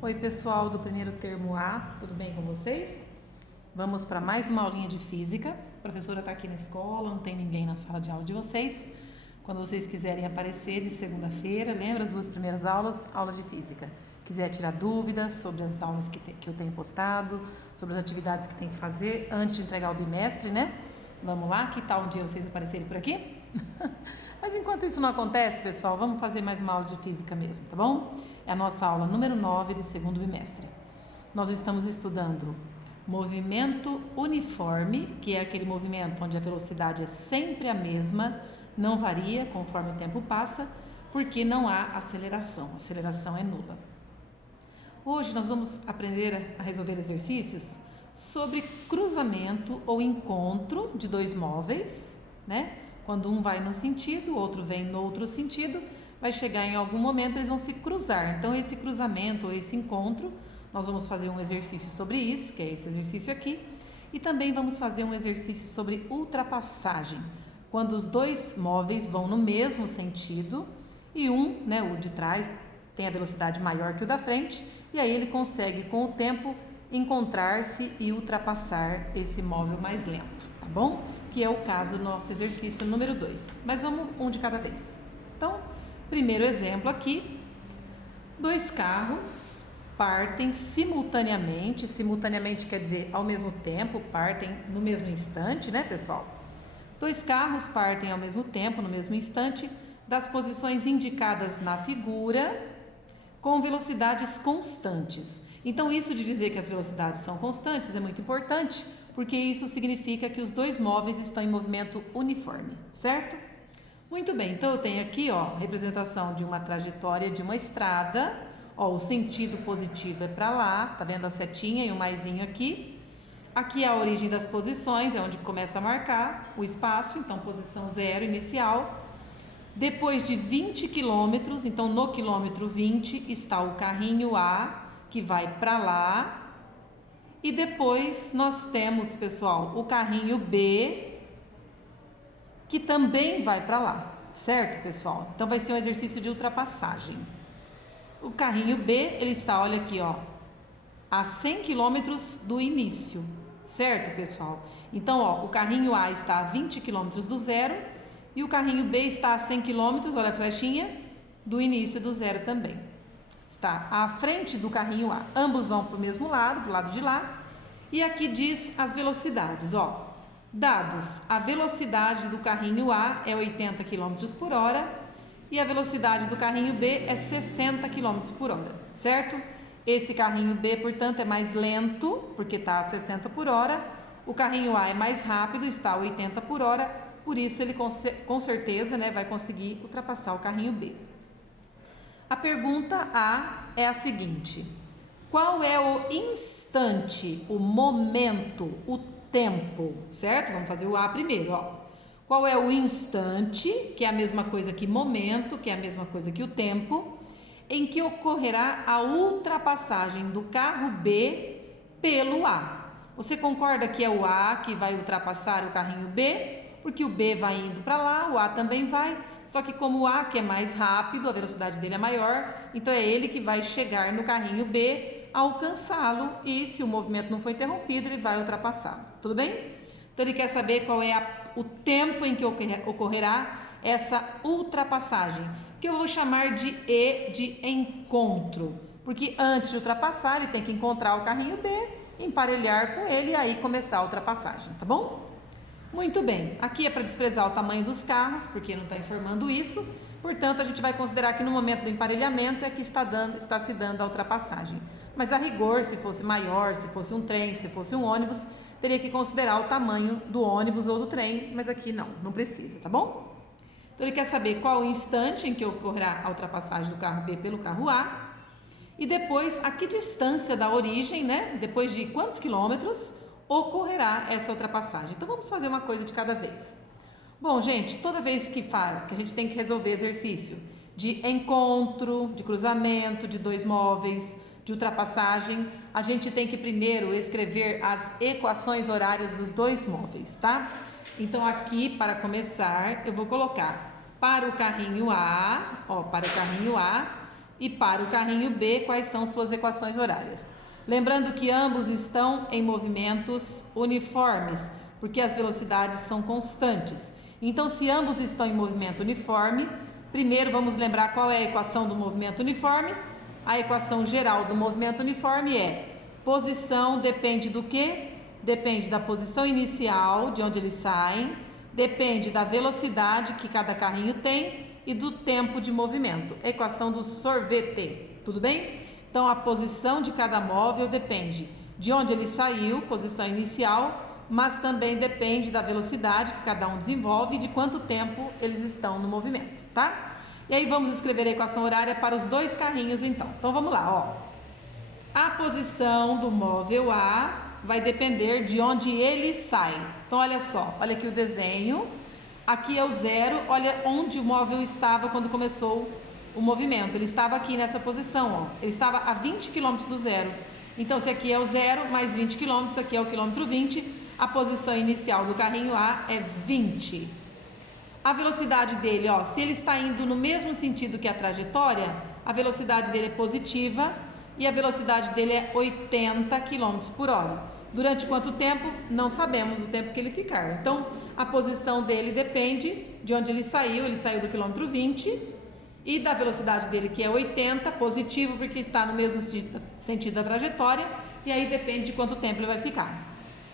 Oi pessoal do primeiro termo A, tudo bem com vocês? Vamos para mais uma aulinha de física. A professora está aqui na escola, não tem ninguém na sala de aula de vocês. Quando vocês quiserem aparecer de segunda-feira, lembra as duas primeiras aulas? Aula de física. Quiser tirar dúvidas sobre as aulas que eu tenho postado, sobre as atividades que tem que fazer antes de entregar o bimestre, né? Vamos lá, que tal um dia vocês aparecerem por aqui? Mas enquanto isso não acontece, pessoal, vamos fazer mais uma aula de física mesmo, tá bom? É a nossa aula número 9 do segundo bimestre. Nós estamos estudando movimento uniforme, que é aquele movimento onde a velocidade é sempre a mesma, não varia conforme o tempo passa, porque não há aceleração. A aceleração é nula. Hoje nós vamos aprender a resolver exercícios sobre cruzamento ou encontro de dois móveis, né? Quando um vai num sentido, o outro vem no outro sentido, vai chegar em algum momento, eles vão se cruzar. Então, esse cruzamento ou esse encontro, nós vamos fazer um exercício sobre isso, que é esse exercício aqui, e também vamos fazer um exercício sobre ultrapassagem, quando os dois móveis vão no mesmo sentido e um, né, o de trás, tem a velocidade maior que o da frente, e aí ele consegue, com o tempo, encontrar-se e ultrapassar esse móvel mais lento, tá bom? Que é o caso do nosso exercício número 2. Mas vamos um de cada vez. Então, primeiro exemplo aqui, dois carros partem simultaneamente quer dizer ao mesmo tempo, partem no mesmo instante, né, pessoal? Dois carros partem ao mesmo tempo, no mesmo instante, das posições indicadas na figura, com velocidades constantes. Então, isso de dizer que as velocidades são constantes é muito importante, porque isso significa que os dois móveis estão em movimento uniforme, certo? Muito bem, então eu tenho aqui, ó, representação de uma trajetória de uma estrada, ó, o sentido positivo é para lá, tá vendo a setinha e o maisinho aqui? Aqui é a origem das posições, é onde começa a marcar o espaço, então posição 0 inicial. Depois de 20 quilômetros, então no quilômetro 20 está o carrinho A, que vai para lá. E depois nós temos, pessoal, o carrinho B, que também vai para lá, certo, pessoal? Então vai ser um exercício de ultrapassagem. O carrinho B, ele está, olha aqui, ó, a 100 quilômetros do início, certo, pessoal? Então, ó, o carrinho A está a 20 quilômetros do zero e o carrinho B está a 100 quilômetros, olha a flechinha, do início do zero também. Está à frente do carrinho A. Ambos vão para o mesmo lado, para o lado de lá. E aqui diz as velocidades, ó. Dados, a velocidade do carrinho A é 80 km por hora e a velocidade do carrinho B é 60 km por hora, certo? Esse carrinho B, portanto, é mais lento, porque está a 60 por hora. O carrinho A é mais rápido, está a 80 por hora, por isso ele com certeza, né, vai conseguir ultrapassar o carrinho B. A pergunta A é a seguinte: qual é o instante, o momento, o tempo, certo? Vamos fazer o A primeiro, ó. Qual é o instante, que é a mesma coisa que momento, que é a mesma coisa que o tempo, em que ocorrerá a ultrapassagem do carro B pelo A? Você concorda que é o A que vai ultrapassar o carrinho B? Porque o B vai indo para lá, o A também vai. Só que como o A, que é mais rápido, a velocidade dele é maior, então é ele que vai chegar no carrinho B, alcançá-lo, e se o movimento não for interrompido, ele vai ultrapassá-lo. Tudo bem? Então ele quer saber qual é o tempo em que ocorrerá essa ultrapassagem, que eu vou chamar de E de encontro, porque antes de ultrapassar, ele tem que encontrar o carrinho B, emparelhar com ele e aí começar a ultrapassagem, tá bom? Muito bem, aqui é para desprezar o tamanho dos carros, porque não está informando isso, portanto a gente vai considerar que no momento do emparelhamento é que está se dando a ultrapassagem. Mas a rigor, se fosse maior, se fosse um trem, se fosse um ônibus, teria que considerar o tamanho do ônibus ou do trem, mas aqui não precisa, tá bom? Então ele quer saber qual o instante em que ocorrerá a ultrapassagem do carro B pelo carro A, e depois a que distância da origem, né, depois de quantos quilômetros, ocorrerá essa ultrapassagem. Então vamos fazer uma coisa de cada vez. Bom, gente, toda vez que a gente tem que resolver exercício de encontro, de cruzamento de dois móveis, de ultrapassagem, a gente tem que primeiro escrever as equações horárias dos dois móveis, tá? Então aqui, para começar, eu vou colocar para o carrinho A, ó, para o carrinho A, E para o carrinho B, quais são suas equações horárias? Lembrando que ambos estão em movimentos uniformes, porque as velocidades são constantes. Então, se ambos estão em movimento uniforme, primeiro vamos lembrar qual é a equação do movimento uniforme. A equação geral do movimento uniforme é: posição depende do quê? Depende da posição inicial, de onde eles saem, depende da velocidade que cada carrinho tem e do tempo de movimento. Equação do sorvete, tudo bem? Então, a posição de cada móvel depende de onde ele saiu, posição inicial, mas também depende da velocidade que cada um desenvolve e de quanto tempo eles estão no movimento, tá? E aí vamos escrever a equação horária para os dois carrinhos, então. Então, vamos lá, ó. A posição do móvel A vai depender de onde ele sai. Então, olha só, olha aqui o desenho. Aqui é o zero, olha onde o móvel estava quando começou o movimento. Ele estava aqui nessa posição, ó. Ele estava a 20 km do zero. Então, se aqui é o zero, mais 20 km, aqui é o quilômetro 20, a posição inicial do carrinho A é 20. A velocidade dele, ó, se ele está indo no mesmo sentido que a trajetória, a velocidade dele é positiva e a velocidade dele é 80 km por hora. Durante quanto tempo? Não sabemos o tempo que ele ficar. Então, a posição dele depende de onde ele saiu do quilômetro 20 e da velocidade dele, que é 80, positivo porque está no mesmo sentido da trajetória, e aí depende de quanto tempo ele vai ficar.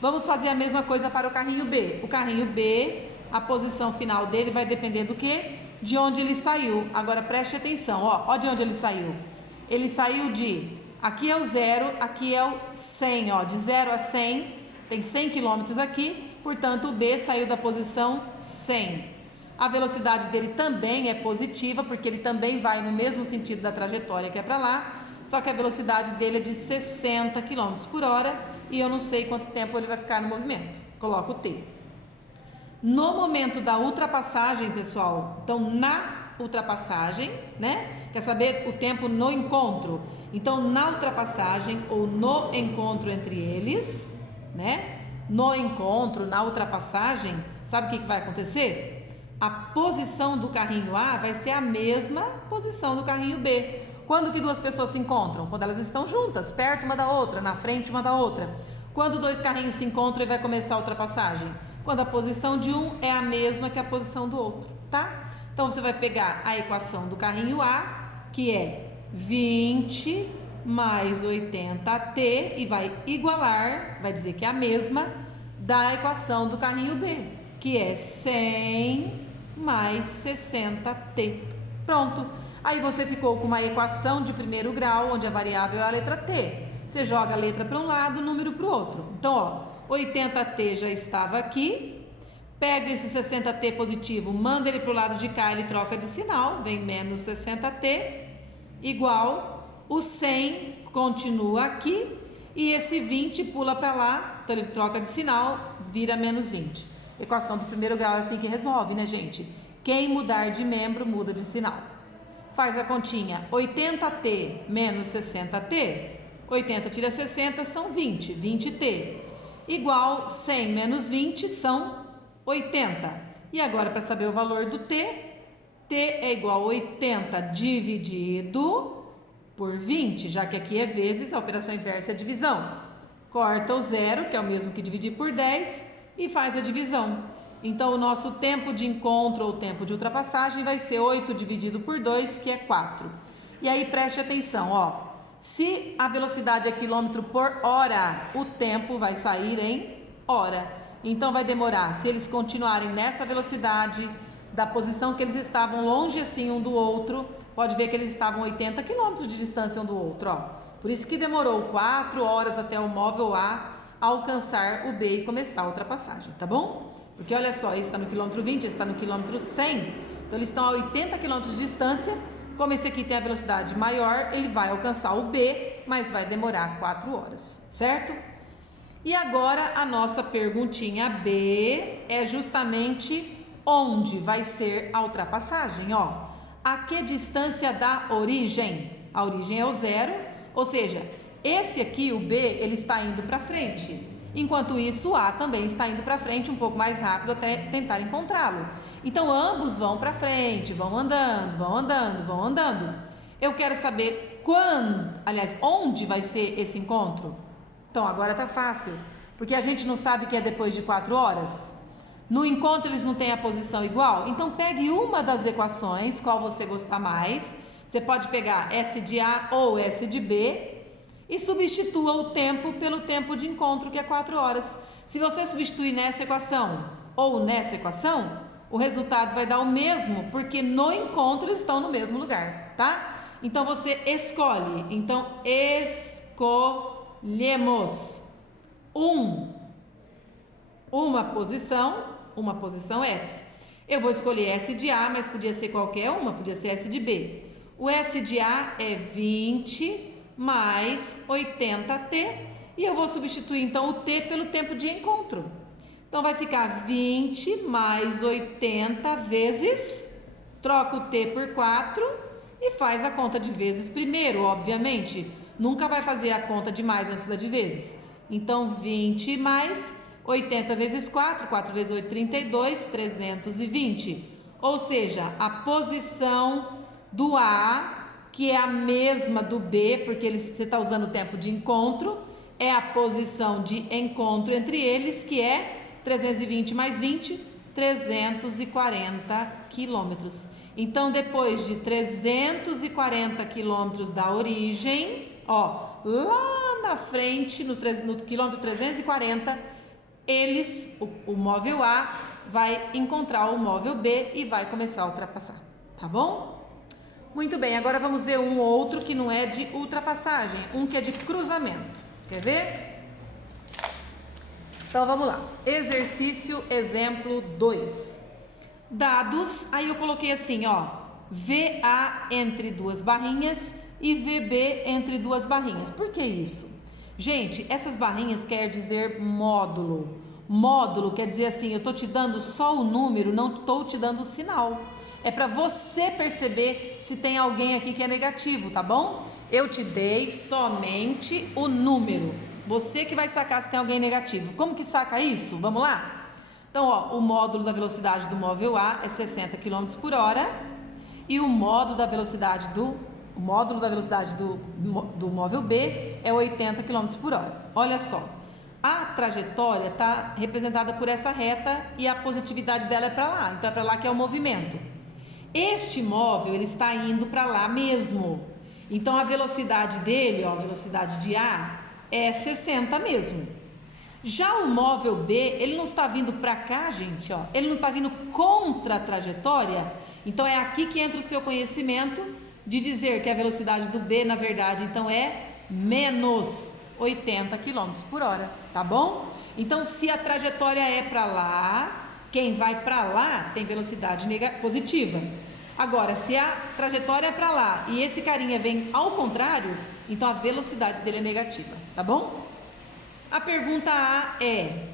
Vamos fazer a mesma coisa para o carrinho B. O carrinho B, a posição final dele vai depender do quê? De onde ele saiu. Agora preste atenção, ó de onde ele saiu. Ele saiu de... Aqui é o zero, aqui é o 100, ó, de 0 a 100, tem 100 km aqui, portanto o B saiu da posição 100. A velocidade dele também é positiva, porque ele também vai no mesmo sentido da trajetória que é para lá, só que a velocidade dele é de 60 km por hora e eu não sei quanto tempo ele vai ficar no movimento. Coloco o T. No momento da ultrapassagem, pessoal, então na ultrapassagem, né? Quer saber o tempo no encontro? Então, na ultrapassagem ou no encontro entre eles, né? No encontro, na ultrapassagem, sabe o que vai acontecer? A posição do carrinho A vai ser a mesma posição do carrinho B. Quando que duas pessoas se encontram? Quando elas estão juntas, perto uma da outra, na frente uma da outra. Quando dois carrinhos se encontram e vai começar a ultrapassagem? Quando a posição de um é a mesma que a posição do outro, tá? Então, você vai pegar a equação do carrinho A, que é 20 mais 80t e vai igualar, vai dizer que é a mesma da equação do carrinho B, que é 100 mais 60t. Pronto. Aí você ficou com uma equação de primeiro grau, onde a variável é a letra t. Você joga a letra para um lado, o número para o outro. Então, ó, 80t já estava aqui. Pega esse 60t positivo, manda ele para o lado de cá, ele troca de sinal, vem menos 60t, igual, o 100 continua aqui, e esse 20 pula para lá, então ele troca de sinal, vira menos 20. Equação do primeiro grau é assim que resolve, né, gente? Quem mudar de membro, muda de sinal. Faz a continha, 80t menos 60t, 80 tira 60 são 20, 20t, igual 100 menos 20 são 80. E agora, para saber o valor do t, t é igual a 80 dividido por 20, já que aqui é vezes, a operação inversa é divisão. Corta o zero, que é o mesmo que dividir por 10, e faz a divisão. Então, o nosso tempo de encontro ou tempo de ultrapassagem vai ser 8 dividido por 2, que é 4. E aí, preste atenção, ó. Se a velocidade é quilômetro por hora, o tempo vai sair em hora. Então, vai demorar, se eles continuarem nessa velocidade, da posição que eles estavam longe assim um do outro, pode ver que eles estavam 80 km de distância um do outro, ó. Por isso que demorou 4 horas até o móvel A alcançar o B e começar a ultrapassagem, tá bom? Porque olha só, esse está no quilômetro 20, esse está no quilômetro 100, então eles estão a 80 km de distância. Como esse aqui tem a velocidade maior, ele vai alcançar o B, mas vai demorar 4 horas, certo? E agora a nossa perguntinha B é justamente onde vai ser a ultrapassagem, ó. A que distância da origem? A origem é o zero, ou seja, esse aqui, o B, ele está indo para frente. Enquanto isso, o A também está indo para frente um pouco mais rápido até tentar encontrá-lo. Então, ambos vão para frente, vão andando, vão andando, vão andando. Eu quero saber quando, aliás, onde vai ser esse encontro? Então, agora tá fácil, porque a gente não sabe que é depois de 4 horas. No encontro eles não têm a posição igual? Então, pegue uma das equações, qual você gostar mais. Você pode pegar S de A ou S de B e substitua o tempo pelo tempo de encontro, que é 4 horas. Se você substituir nessa equação ou nessa equação, o resultado vai dar o mesmo, porque no encontro eles estão no mesmo lugar, tá? Então você escolhe. Então escolhemos uma posição S. Eu vou escolher S de A, mas podia ser qualquer uma, podia ser S de B. O S de A é 20 mais 80T, e eu vou substituir então o T pelo tempo de encontro. Então vai ficar 20 mais 80 vezes, troca o T por 4 e faz a conta de vezes primeiro, obviamente. Nunca vai fazer a conta de mais antes da de vezes. Então 20 mais 80 vezes 4, 4 vezes 8, 32, 320. Ou seja, a posição do A, que é a mesma do B, porque você está usando o tempo de encontro, é a posição de encontro entre eles, que é 320 mais 20, 340 quilômetros. Então, depois de 340 quilômetros da origem, ó, lá na frente, no quilômetro 340, o móvel A vai encontrar o móvel B e vai começar a ultrapassar, tá bom? Muito bem, agora vamos ver um outro que não é de ultrapassagem, um que é de cruzamento. Quer ver? Então vamos lá. Exercício exemplo 2. Dados, aí eu coloquei assim, ó, VA entre 2 barrinhas e VB entre 2 barrinhas. Por que isso? Gente, essas barrinhas quer dizer módulo. Módulo quer dizer assim, eu tô te dando só o número, não tô te dando o sinal. É para você perceber se tem alguém aqui que é negativo, tá bom? Eu te dei somente o número. Você que vai sacar se tem alguém negativo. Como que saca isso? Vamos lá? Então, ó, o módulo da velocidade do móvel A é 60 km por hora e o módulo da velocidade do móvel B é 80 km por hora. Olha só, a trajetória está representada por essa reta e a positividade dela é para lá. Então, é para lá que é o movimento. Este móvel, ele está indo para lá mesmo. Então, a velocidade dele, ó, a velocidade de A, é 60 mesmo. Já o móvel B, ele não está vindo para cá, gente, ó. Ele não está vindo contra a trajetória. Então, é aqui que entra o seu conhecimento de dizer que a velocidade do B, na verdade, então é menos 80 km por hora, tá bom? Então, se a trajetória é para lá, quem vai para lá tem velocidade positiva. Agora, se a trajetória é para lá e esse carinha vem ao contrário, então a velocidade dele é negativa, tá bom? A pergunta A é: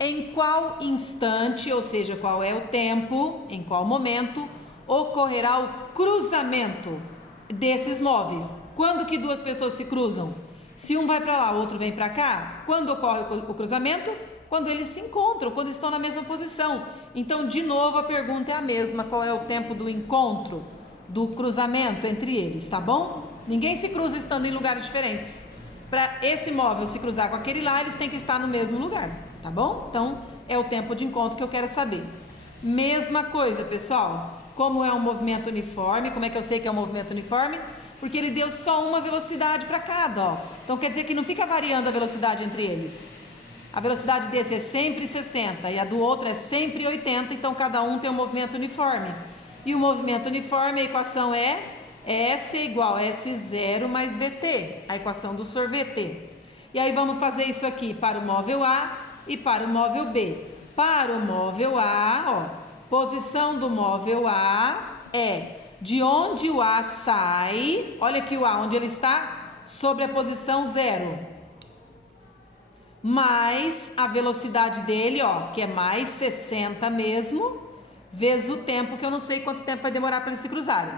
em qual instante, ou seja, qual é o tempo, em qual momento, ocorrerá o cruzamento desses móveis? Quando que duas pessoas se cruzam? Se um vai para lá, o outro vem para cá, quando ocorre o cruzamento? Quando eles se encontram, quando estão na mesma posição. Então, de novo, a pergunta é a mesma: qual é o tempo do encontro, do cruzamento entre eles, tá bom? Ninguém se cruza estando em lugares diferentes. Para esse móvel se cruzar com aquele lá, eles têm que estar no mesmo lugar, tá bom? Então, é o tempo de encontro que eu quero saber. Mesma coisa, pessoal. Como é um movimento uniforme, como é que eu sei que é um movimento uniforme? Porque ele deu só uma velocidade para cada, ó. Então, quer dizer que não fica variando a velocidade entre eles. A velocidade desse é sempre 60 e a do outro é sempre 80, então cada um tem um movimento uniforme. E o movimento uniforme, a equação é S igual a S0 mais VT, a equação do sorvete. E aí vamos fazer isso aqui para o móvel A e para o móvel B. Para o móvel A, ó, posição do móvel A é de onde o A sai, olha aqui o A, onde ele está, sobre a posição 0. Mais a velocidade dele, ó, que é mais 60 mesmo, vezes o tempo, que eu não sei quanto tempo vai demorar para eles se cruzarem.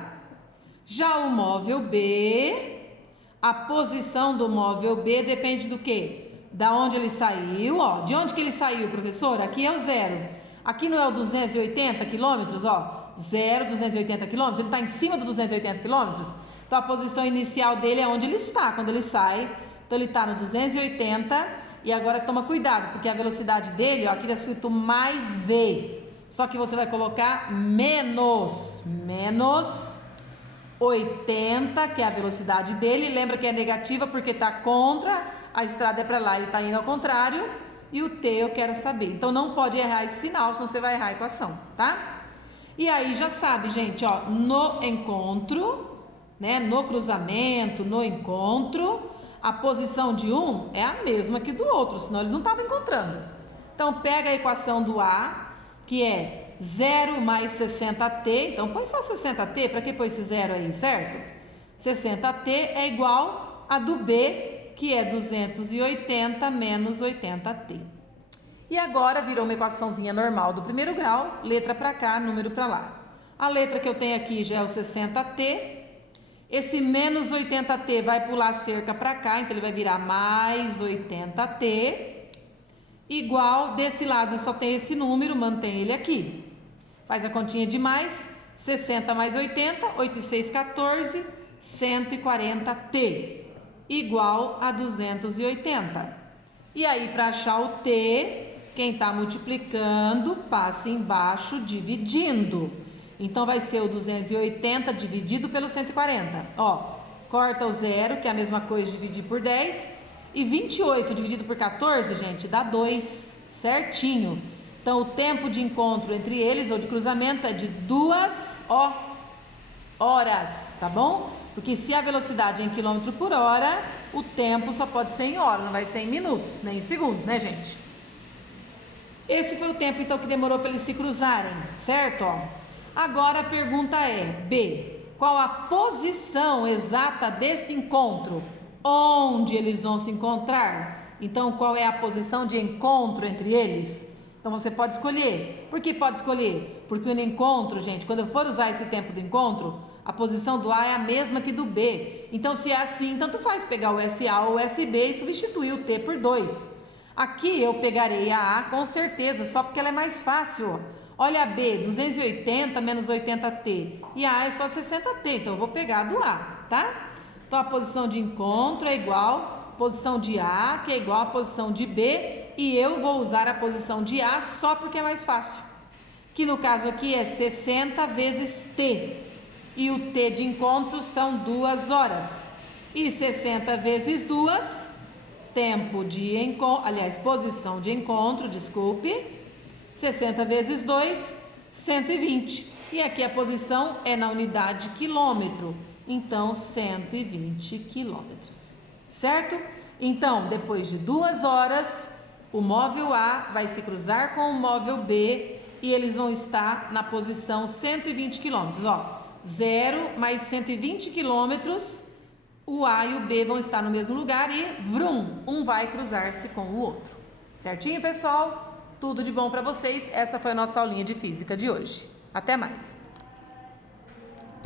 Já o móvel B, a posição do móvel B depende do quê? Da onde ele saiu, ó. De onde que ele saiu, professor? Aqui é o 0. Aqui não é o 280 quilômetros, ó. 0, 280 quilômetros, ele está em cima dos 280 quilômetros, então a posição inicial dele é onde ele está, quando ele sai, então ele está no 280, e agora toma cuidado, porque a velocidade dele, ó, aqui está escrito mais V, só que você vai colocar menos 80, que é a velocidade dele, lembra que é negativa porque está contra, a estrada é para lá, ele está indo ao contrário, e o T eu quero saber, então não pode errar esse sinal, senão você vai errar a equação, tá? E aí já sabe, gente, ó, no encontro, né, no cruzamento, no encontro, a posição de um é a mesma que do outro, senão eles não estavam encontrando. Então pega a equação do A, que é 0 mais 60t, então põe só 60t, para que pôr esse 0 aí, certo? 60t é igual a do B, que é 280 menos 80t. E agora virou uma equaçãozinha normal do primeiro grau, letra para cá, número para lá. A letra que eu tenho aqui já é o 60t, esse menos 80t vai pular cerca para cá, então ele vai virar mais 80t, igual, desse lado só tem esse número, mantém ele aqui. Faz a continha de mais, 60 mais 80, 8 e 6, 14, 140t, igual a 280. E aí, para achar o t, quem está multiplicando, passa embaixo dividindo. Então, vai ser o 280 dividido pelo 140. Ó, corta o zero, que é a mesma coisa de dividir por 10. E 28 dividido por 14, gente, dá 2, certinho. Então, o tempo de encontro entre eles, ou de cruzamento, é de 2 horas, tá bom? Porque se a velocidade é em quilômetro por hora, o tempo só pode ser em hora, não vai ser em minutos, nem em segundos, né, gente? Esse foi o tempo, então, que demorou para eles se cruzarem, certo? Ó. Agora a pergunta é, B, qual a posição exata desse encontro? Onde eles vão se encontrar? Então, qual é a posição de encontro entre eles? Então, você pode escolher. Por que pode escolher? Porque no encontro, gente, quando eu for usar esse tempo do encontro, a posição do A é a mesma que do B. Então, se é assim, tanto faz pegar o SA ou o SB e substituir o T por 2. Aqui eu pegarei a A com certeza, só porque ela é mais fácil. Olha a B, 280 menos 80t. E a A é só 60t, então eu vou pegar a do A, tá? Então, a posição de encontro é igual a posição de A, que é igual a posição de B. E eu vou usar a posição de A só porque é mais fácil. Que no caso aqui é 60 vezes T. E o T de encontro são 2 horas. E 60 vezes 2, tempo de encontro, aliás, posição de encontro, desculpe. 60 vezes 2, 120. E aqui a posição é na unidade quilômetro. Então, 120 quilômetros. Certo? Então, depois de 2 horas, o móvel A vai se cruzar com o móvel B e eles vão estar na posição 120 quilômetros. Ó, 0 mais 120 quilômetros, o A e o B vão estar no mesmo lugar e, vrum, um vai cruzar-se com o outro. Certinho, pessoal? Tudo de bom para vocês. Essa foi a nossa aulinha de física de hoje. Até mais!